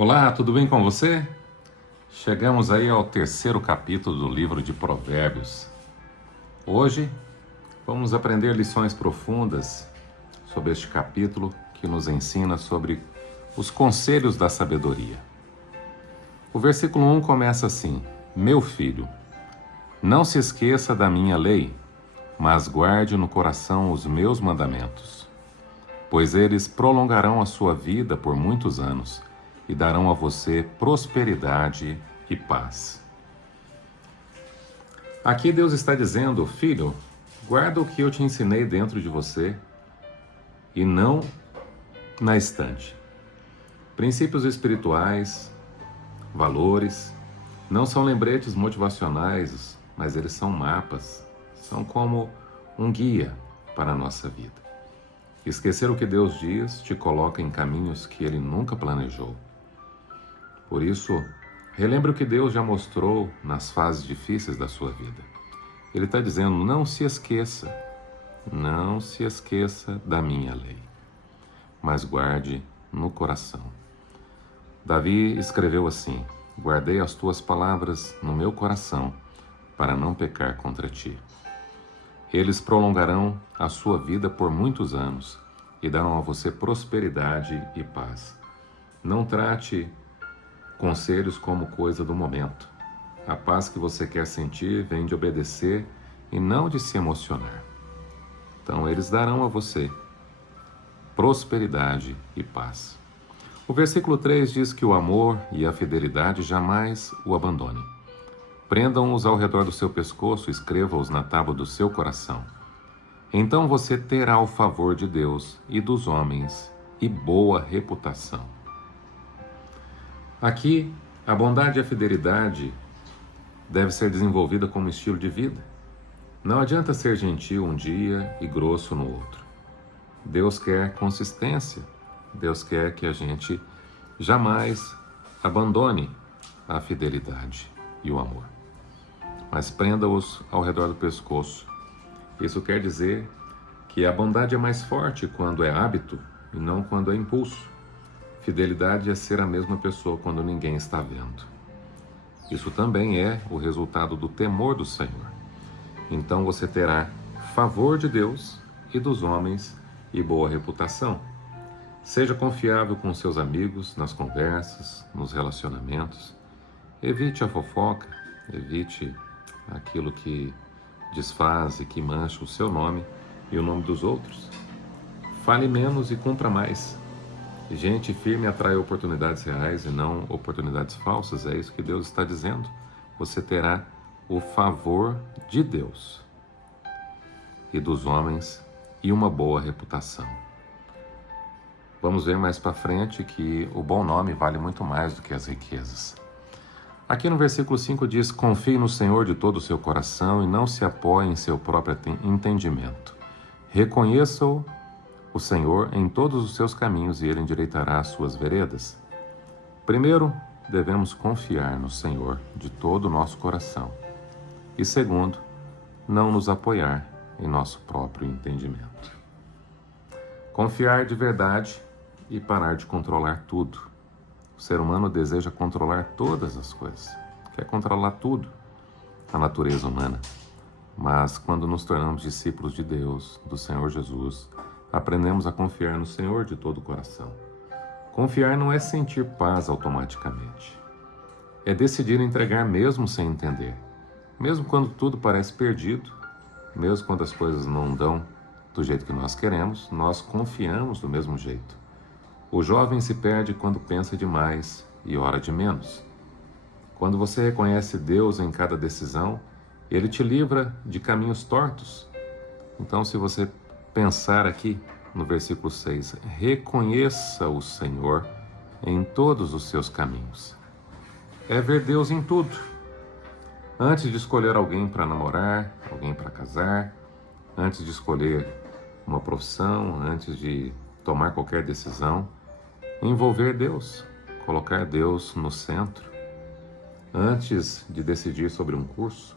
Olá, tudo bem com você? Chegamos aí ao terceiro capítulo do livro de Provérbios. Hoje vamos aprender lições profundas sobre este capítulo que nos ensina sobre os conselhos da sabedoria. O versículo 1 começa assim: Meu filho, não se esqueça da minha lei, mas guarde no coração os meus mandamentos, pois eles prolongarão a sua vida por muitos anos e darão a você prosperidade e paz. Aqui Deus está dizendo: filho, guarda o que eu te ensinei dentro de você e não na estante. Princípios espirituais, valores, não são lembretes motivacionais, mas eles são mapas, são como um guia para a nossa vida. Esquecer o que Deus diz te coloca em caminhos que Ele nunca planejou. Por isso, relembre o que Deus já mostrou nas fases difíceis da sua vida. Ele está dizendo: não se esqueça da minha lei, mas guarde no coração. Davi escreveu assim: guardei as tuas palavras no meu coração, para não pecar contra ti. Eles prolongarão a sua vida por muitos anos e darão a você prosperidade e paz. Não trate conselhos como coisa do momento. A paz que você quer sentir vem de obedecer e não de se emocionar. Então eles darão a você prosperidade e paz. O versículo 3 diz que o amor e a fidelidade jamais o abandonem. Prendam-os ao redor do seu pescoço, escreva-os na tábua do seu coração. Então você terá o favor de Deus e dos homens e boa reputação. Aqui, a bondade e a fidelidade deve ser desenvolvida como estilo de vida. Não adianta ser gentil um dia e grosso no outro. Deus quer consistência. Deus quer que a gente jamais abandone a fidelidade e o amor. Mas prenda-os ao redor do pescoço. Isso quer dizer que a bondade é mais forte quando é hábito e não quando é impulso. Fidelidade é ser a mesma pessoa quando ninguém está vendo. Isso também é o resultado do temor do Senhor. Então você terá favor de Deus e dos homens e boa reputação. Seja confiável com seus amigos, nas conversas, nos relacionamentos. Evite a fofoca, evite aquilo que desfaz e que mancha o seu nome e o nome dos outros. Fale menos e cumpra mais. Gente firme atrai oportunidades reais e não oportunidades falsas. É isso que Deus está dizendo. Você terá o favor de Deus e dos homens e uma boa reputação. Vamos ver mais para frente que o bom nome vale muito mais do que as riquezas. Aqui no versículo 5 diz: confie no Senhor de todo o seu coração e não se apoie em seu próprio entendimento. Reconheça-o o Senhor em todos os seus caminhos e Ele endireitará as suas veredas. Primeiro, devemos confiar no Senhor de todo o nosso coração. E segundo, não nos apoiar em nosso próprio entendimento. Confiar de verdade e parar de controlar tudo. O ser humano deseja controlar todas as coisas, quer controlar tudo, a natureza humana. Mas quando nos tornamos discípulos de Deus, do Senhor Jesus, aprendemos a confiar no Senhor de todo o coração. Confiar não é sentir paz automaticamente. É decidir entregar mesmo sem entender. Mesmo quando tudo parece perdido, mesmo quando as coisas não dão do jeito que nós queremos, nós confiamos do mesmo jeito. O jovem se perde quando pensa demais e ora de menos. Quando você reconhece Deus em cada decisão, Ele te livra de caminhos tortos. Então, se você pensar aqui no versículo 6, reconheça o Senhor em todos os seus caminhos. É ver Deus em tudo. Antes de escolher alguém para namorar, alguém para casar, antes de escolher uma profissão, antes de tomar qualquer decisão, envolver Deus, colocar Deus no centro. Antes de decidir sobre um curso,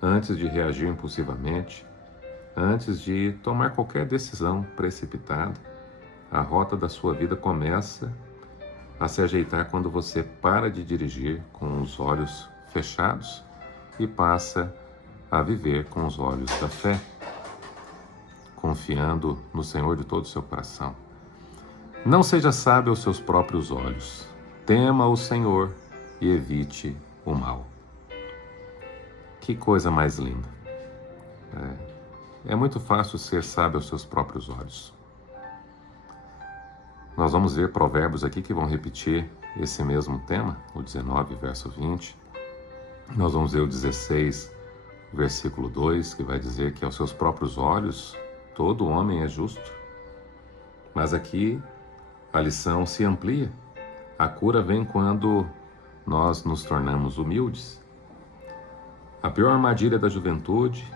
antes de reagir impulsivamente, antes de tomar qualquer decisão precipitada, a rota da sua vida começa a se ajeitar quando você para de dirigir com os olhos fechados e passa a viver com os olhos da fé, confiando no Senhor de todo o seu coração. Não seja sábio aos seus próprios olhos. Tema o Senhor e evite o mal. Que coisa mais linda. É muito fácil ser sábio aos seus próprios olhos. Nós vamos ver provérbios aqui que vão repetir esse mesmo tema, o 19, verso 20. Nós vamos ver o 16, versículo 2, que vai dizer que aos seus próprios olhos todo homem é justo. Mas aqui a lição se amplia. A cura vem quando nós nos tornamos humildes. A pior armadilha da juventude,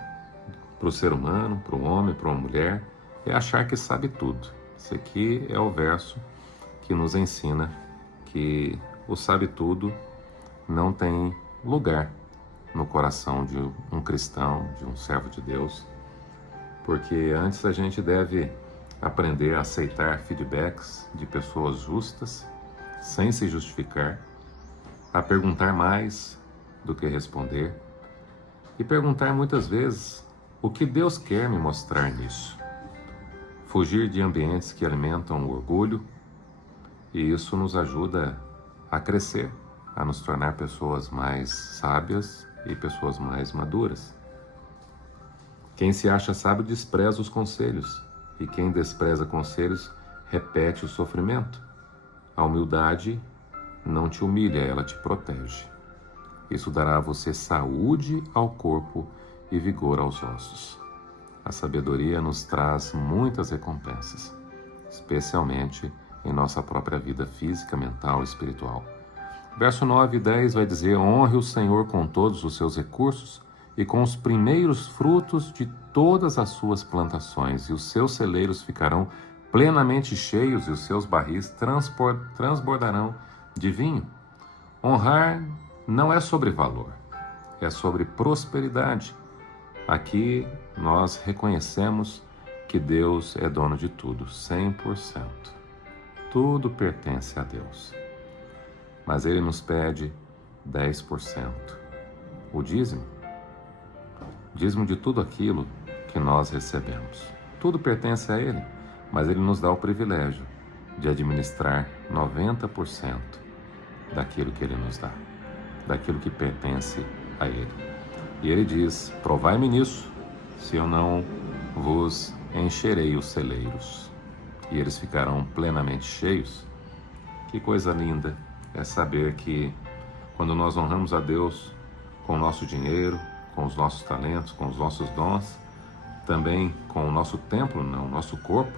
para o ser humano, para um homem, para uma mulher, é achar que sabe tudo. Esse aqui é o verso que nos ensina que o sabe tudo não tem lugar no coração de um cristão, de um servo de Deus, porque antes a gente deve aprender a aceitar feedbacks de pessoas justas, sem se justificar, a perguntar mais do que responder, e perguntar muitas vezes o que Deus quer me mostrar nisso. Fugir de ambientes que alimentam o orgulho, e isso nos ajuda a crescer, a nos tornar pessoas mais sábias e pessoas mais maduras. Quem se acha sábio despreza os conselhos, e quem despreza conselhos repete o sofrimento. A humildade não te humilha, ela te protege. Isso dará a você saúde ao corpo e vigor aos ossos. A sabedoria nos traz muitas recompensas, especialmente em nossa própria vida física, mental e espiritual. Verso 9 e 10 vai dizer: honre o Senhor com todos os seus recursos e com os primeiros frutos de todas as suas plantações, e os seus celeiros ficarão plenamente cheios e os seus barris transbordarão de vinho. Honrar não é sobre valor, é sobre prosperidade. Aqui nós reconhecemos que Deus é dono de tudo, 100%. Tudo pertence a Deus. Mas Ele nos pede 10%. O dízimo de tudo aquilo que nós recebemos. Tudo pertence a Ele, mas Ele nos dá o privilégio de administrar 90% daquilo que Ele nos dá, daquilo que pertence a Ele. E Ele diz: provai-me nisso, se eu não vos encherei os celeiros, e eles ficarão plenamente cheios. Que coisa linda é saber que quando nós honramos a Deus com o nosso dinheiro, com os nossos talentos, com os nossos dons, também com o nosso templo, o nosso corpo,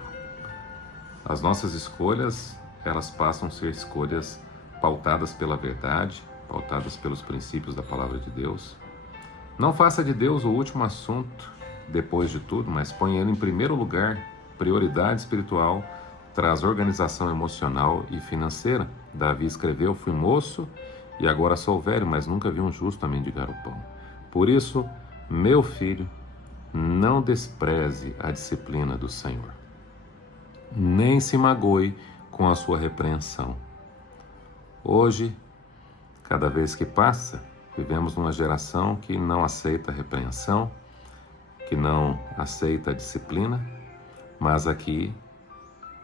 as nossas escolhas, elas passam a ser escolhas pautadas pela verdade, pautadas pelos princípios da palavra de Deus. Não faça de Deus o último assunto depois de tudo, mas ponha Ele em primeiro lugar. Prioridade espiritual traz organização emocional e financeira. Davi escreveu: fui moço e agora sou velho, mas nunca vi um justo a mendigar o pão. Por isso, meu filho, não despreze a disciplina do Senhor, nem se magoe com a sua repreensão. Hoje, cada vez que passa, vivemos numa geração que não aceita a repreensão, que não aceita a disciplina, mas aqui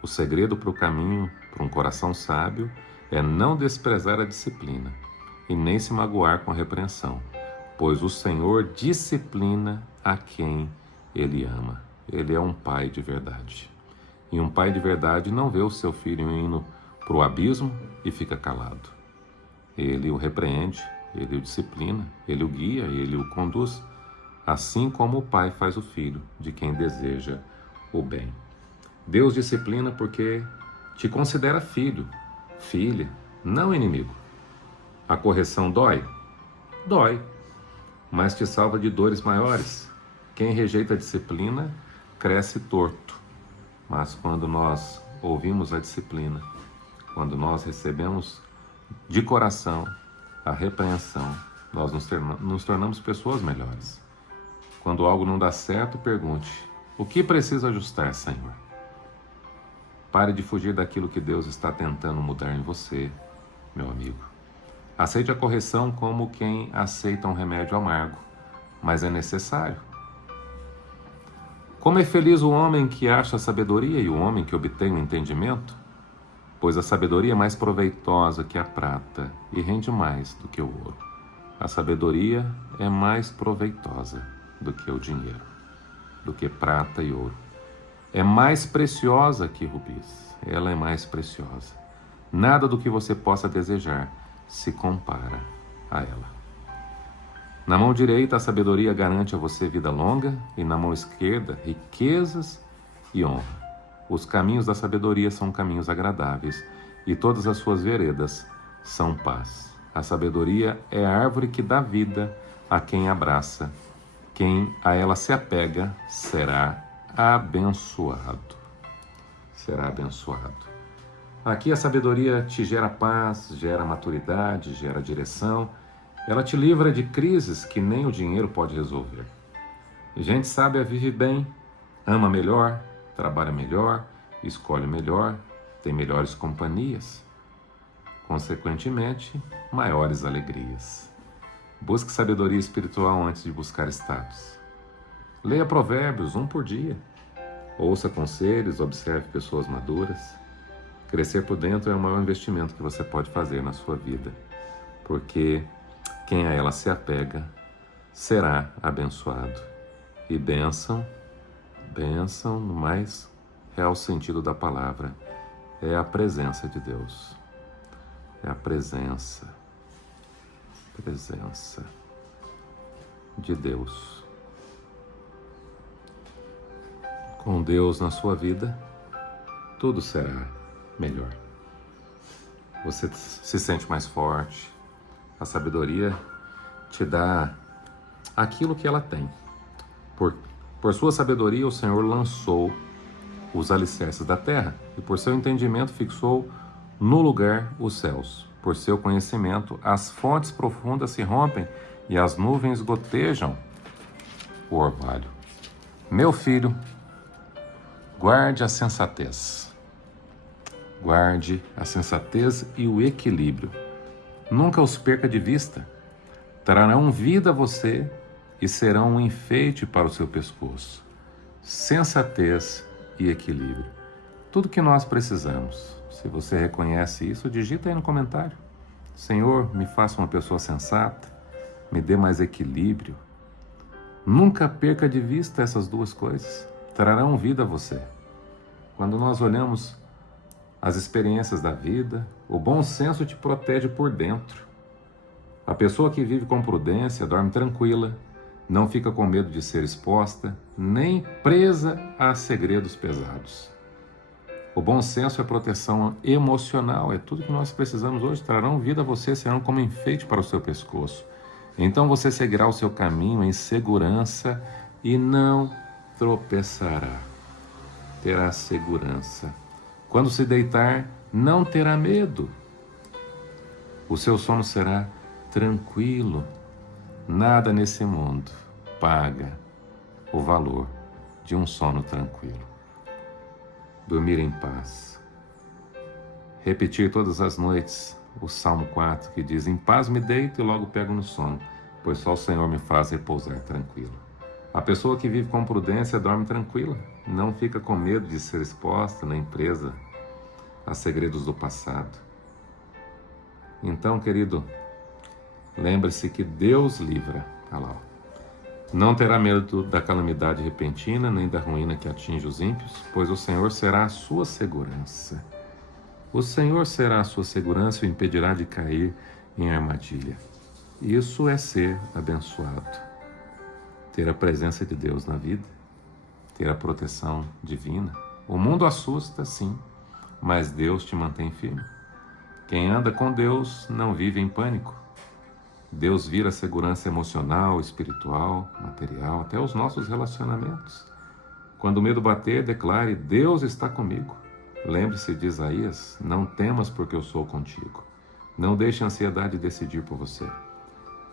o segredo para o caminho, para um coração sábio, é não desprezar a disciplina e nem se magoar com a repreensão, pois o Senhor disciplina a quem Ele ama. Ele é um pai de verdade. E um pai de verdade não vê o seu filho indo para o abismo e fica calado. Ele o repreende, ele o disciplina, ele o guia, ele o conduz, assim como o pai faz o filho de quem deseja o bem. Deus disciplina porque te considera filho, filha, não inimigo. A correção dói? Dói, mas te salva de dores maiores. Quem rejeita a disciplina cresce torto, mas quando nós ouvimos a disciplina, quando nós recebemos de coração a repreensão, nós nos tornamos pessoas melhores. Quando algo não dá certo, pergunte: o que precisa ajustar, Senhor? Pare de fugir daquilo que Deus está tentando mudar em você, meu amigo. Aceite a correção como quem aceita um remédio amargo, mas é necessário. Como é feliz o homem que acha a sabedoria e o homem que obtém o entendimento? Pois a sabedoria é mais proveitosa que a prata e rende mais do que o ouro. A sabedoria é mais proveitosa do que o dinheiro, do que prata e ouro. É mais preciosa que rubis, ela é mais preciosa. Nada do que você possa desejar se compara a ela. Na mão direita, a sabedoria garante a você vida longa e na mão esquerda, riquezas e honra. Os caminhos da sabedoria são caminhos agradáveis e todas as suas veredas são paz. A sabedoria é a árvore que dá vida a quem abraça. Quem a ela se apega será abençoado. Será abençoado. Aqui a sabedoria te gera paz, gera maturidade, gera direção. Ela te livra de crises que nem o dinheiro pode resolver. Gente sábia vive bem, ama melhor, trabalha melhor, escolhe melhor, tem melhores companhias. Consequentemente, maiores alegrias. Busque sabedoria espiritual antes de buscar status. Leia provérbios, um por dia. Ouça conselhos, observe pessoas maduras. Crescer por dentro é o maior investimento que você pode fazer na sua vida, porque quem a ela se apega será abençoado. E bênção no mais real sentido da palavra, é a presença de Deus. É a presença de Deus. Com Deus na sua vida, tudo será melhor. Você se sente mais forte. A sabedoria te dá aquilo que ela tem. Por sua sabedoria, o Senhor lançou os alicerces da terra, e por seu entendimento fixou no lugar os céus. Por seu conhecimento, as fontes profundas se rompem e as nuvens gotejam o orvalho. Meu filho, guarde a sensatez. Guarde a sensatez e o equilíbrio. Nunca os perca de vista. Trarão vida a você e serão um enfeite para o seu pescoço. Sensatez e equilíbrio. Tudo que nós precisamos. Se você reconhece isso, digita aí no comentário. Senhor, me faça uma pessoa sensata, me dê mais equilíbrio. Nunca perca de vista essas duas coisas. Trarão vida a você. Quando nós olhamos as experiências da vida, o bom senso te protege por dentro. A pessoa que vive com prudência dorme tranquila, não fica com medo de ser exposta, nem presa a segredos pesados. O bom senso é proteção emocional, é tudo que nós precisamos hoje. Trarão vida a você, serão como enfeite para o seu pescoço. Então você seguirá o seu caminho em segurança e não tropeçará. Terá segurança. Quando se deitar, não terá medo. O seu sono será tranquilo. Nada nesse mundo paga o valor de um sono tranquilo. Dormir em paz. Repetir todas as noites o Salmo 4, que diz: em paz me deito e logo pego no sono, pois só o Senhor me faz repousar tranquilo. A pessoa que vive com prudência dorme tranquila, não fica com medo de ser exposta nem presa a segredos do passado. Então, querido, lembre-se que Deus livra. Olha lá. Não terá medo da calamidade repentina, nem da ruína que atinge os ímpios, pois o Senhor será a sua segurança. O Senhor será a sua segurança e o impedirá de cair em armadilha. Isso é ser abençoado. Ter a presença de Deus na vida, ter a proteção divina. O mundo assusta, sim, mas Deus te mantém firme. Quem anda com Deus não vive em pânico. Deus vira segurança emocional, espiritual, material, até os nossos relacionamentos. Quando o medo bater, declare: Deus está comigo. Lembre-se de Isaías: não temas porque eu sou contigo. Não deixe a ansiedade decidir por você.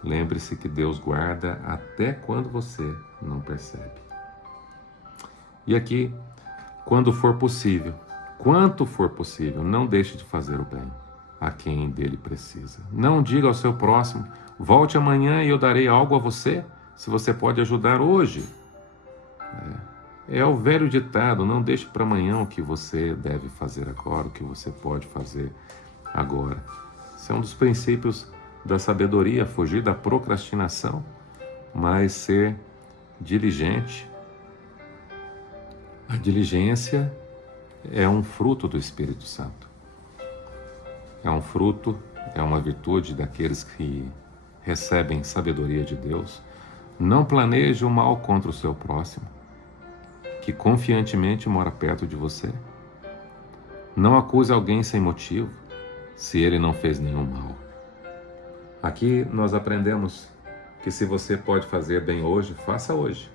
Lembre-se que Deus guarda até quando você não percebe. E aqui, quando for possível, Quanto for possível, não deixe de fazer o bem a quem dele precisa. Não diga ao seu próximo: volte amanhã e eu darei algo a você, se você pode ajudar hoje. É o velho ditado: não deixe para amanhã o que você deve fazer agora, o que você pode fazer agora. Esse é um dos princípios da sabedoria, fugir da procrastinação, mas ser diligente. A diligência é um fruto do Espírito Santo. É um fruto, é uma virtude daqueles que recebem sabedoria de Deus. Não planeje o mal contra o seu próximo, que confiantemente mora perto de você. Não acuse alguém sem motivo, se ele não fez nenhum mal. Aqui nós aprendemos que se você pode fazer bem hoje, faça hoje.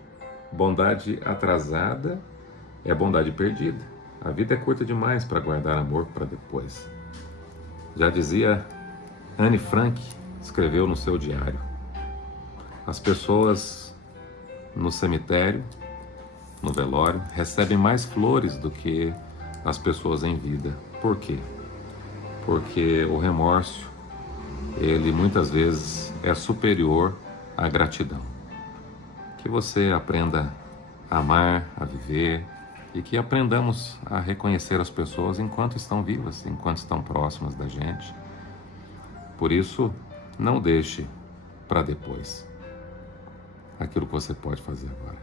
Bondade atrasada é bondade perdida. A vida é curta demais para guardar amor para depois. Já dizia Anne Frank, escreveu no seu diário: as pessoas no cemitério, no velório, recebem mais flores do que as pessoas em vida. Por quê? Porque o remorso, ele muitas vezes é superior à gratidão. Que você aprenda a amar, a viver, e que aprendamos a reconhecer as pessoas enquanto estão vivas, enquanto estão próximas da gente. Por isso, não deixe para depois aquilo que você pode fazer agora.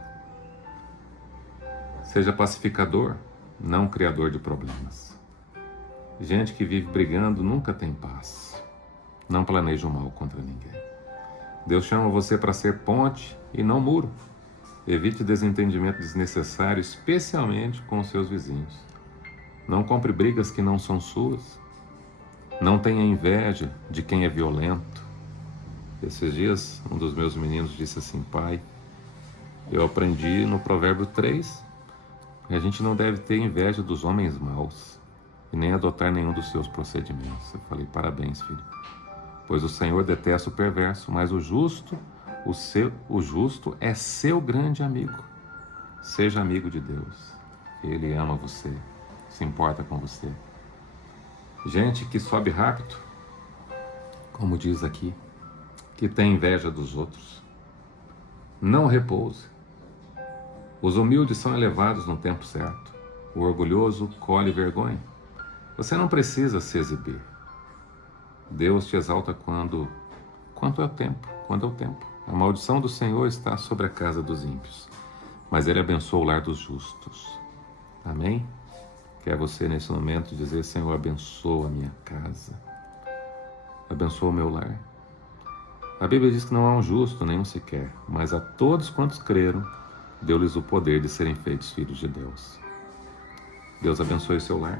Seja pacificador, não criador de problemas. Gente que vive brigando nunca tem paz. Não planeja o mal contra ninguém. Deus chama você para ser ponte e não muro. Evite desentendimento desnecessário, especialmente com os seus vizinhos. Não compre brigas que não são suas. Não tenha inveja de quem é violento. Esses dias, um dos meus meninos disse assim: pai, eu aprendi no Provérbio 3 que a gente não deve ter inveja dos homens maus e nem adotar nenhum dos seus procedimentos. Eu falei: parabéns, filho. Pois o Senhor detesta o perverso, mas o justo é seu grande amigo. Seja amigo de Deus. Ele ama você, se importa com você. Gente que sobe rápido, como diz aqui, que tem inveja dos outros, não repouse. Os humildes são elevados no tempo certo. O orgulhoso colhe vergonha. Você não precisa se exibir. Deus te exalta quando é o tempo. A maldição do Senhor está sobre a casa dos ímpios, mas Ele abençoa o lar dos justos. Amém? Quer você nesse momento dizer: Senhor, abençoa a minha casa, abençoa o meu lar. A Bíblia diz que não há um justo, nenhum sequer, mas a todos quantos creram, deu-lhes o poder de serem feitos filhos de Deus. Deus abençoe o seu lar.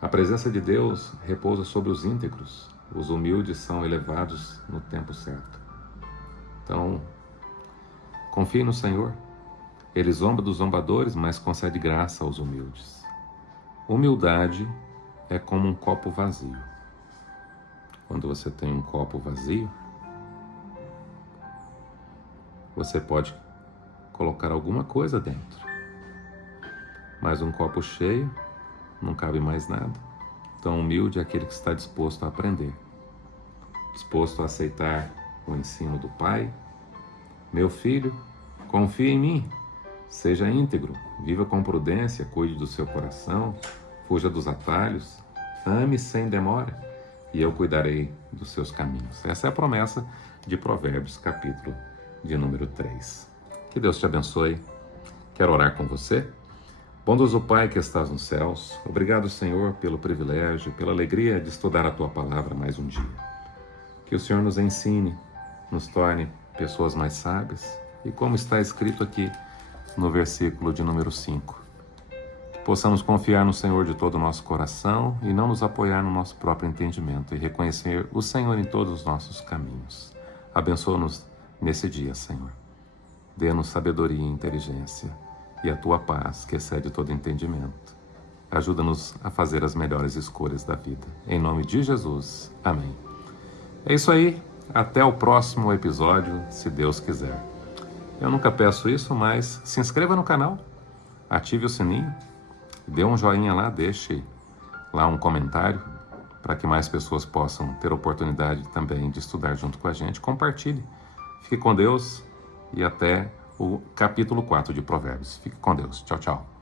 A presença de Deus repousa sobre os íntegros. Os humildes são elevados no tempo certo. Então, confie no Senhor. Ele zomba dos zombadores, mas concede graça aos humildes. Humildade é como um copo vazio. Quando você tem um copo vazio, você pode colocar alguma coisa dentro. Mas um copo cheio, não cabe mais nada. Então, humilde é aquele que está disposto a aprender, disposto a aceitar o ensino do Pai. Meu filho, confie em mim, seja íntegro, viva com prudência, cuide do seu coração, fuja dos atalhos, ame sem demora, e eu cuidarei dos seus caminhos. Essa é a promessa de Provérbios, capítulo de número 3. Que Deus te abençoe. Quero orar com você. Bondoso Pai que estás nos céus, obrigado, Senhor, pelo privilégio, pela alegria de estudar a Tua Palavra mais um dia. Que o Senhor nos ensine, nos torne pessoas mais sábias e, como está escrito aqui no versículo de número 5, que possamos confiar no Senhor de todo o nosso coração e não nos apoiar no nosso próprio entendimento e reconhecer o Senhor em todos os nossos caminhos. Abençoa-nos nesse dia, Senhor. Dê-nos sabedoria e inteligência e a Tua paz, que excede todo entendimento. Ajuda-nos a fazer as melhores escolhas da vida. Em nome de Jesus. Amém. É isso aí. Até o próximo episódio, se Deus quiser. Eu nunca peço isso, mas se inscreva no canal, ative o sininho, Dê um joinha lá, deixe lá um comentário para que mais pessoas possam ter oportunidade também de estudar junto com a gente. Compartilhe. Fique com Deus e até o capítulo 4 de Provérbios. Fique com Deus. Tchau, tchau.